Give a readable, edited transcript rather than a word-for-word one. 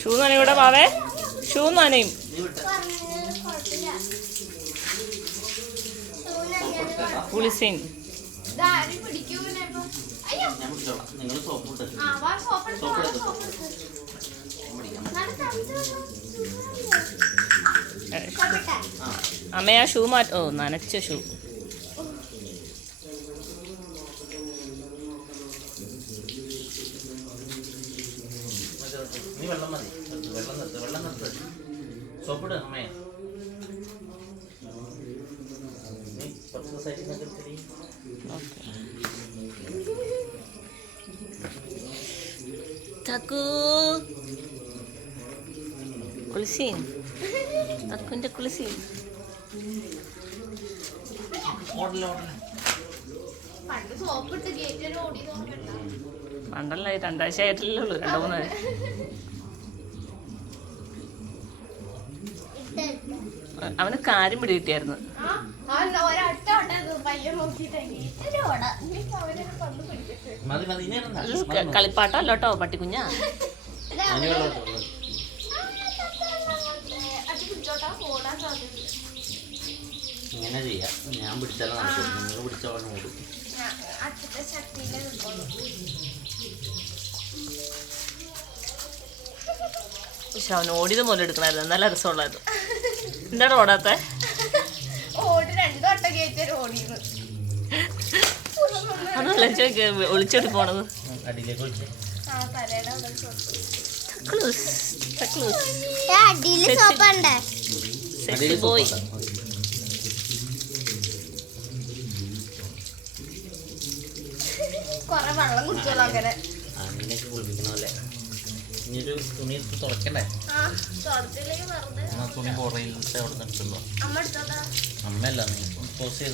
Shoe നനയൂടെ പാവേ, shoe നനയും. കുളിസീൻ അമ്മയാ shoe ഓ നനച്ച shoe. വെള്ളം മതി, വെള്ളം നിർത്ത്. സോപ്പിട് അമ്മേ. കുളിസീൻ തക്കുന്റെ കുളിസീൻ. പണ്ടല്ല, 2 ആഴ്ച ആയിട്ടില്ലേ ഉള്ളൂ, 2-3 അവന് കാര്യം പിടി കിട്ടിയായിരുന്നു. കളിപ്പാട്ടല്ലോ കേട്ടോ പട്ടിക്കുഞ്ഞാ. ഇങ്ങനെ ചെയ്യാം, ഞാൻ പിടിച്ചാലും നടക്കും, നിങ്ങൾ പിടിച്ചോളം ഓടും. പക്ഷെ അവൻ ഓടിയത് പോലെ എടുക്കണായിരുന്നു, നല്ല രസമുള്ളായിരുന്നു. എന്താണ് ഓടാത്ത? അതല്ല ഒളിച്ചോടി പോണത്. കുളിപ്പിക്കണല്ലേ. ഇനിയൊരു തുണി തുറക്കണ്ടേ? തുണി പുറയിലത്തെ അവിടെ നിന്ന് എടുത്തുണ്ടോ? അമ്മയല്ല, നീ പോസ് ചെയ്ത്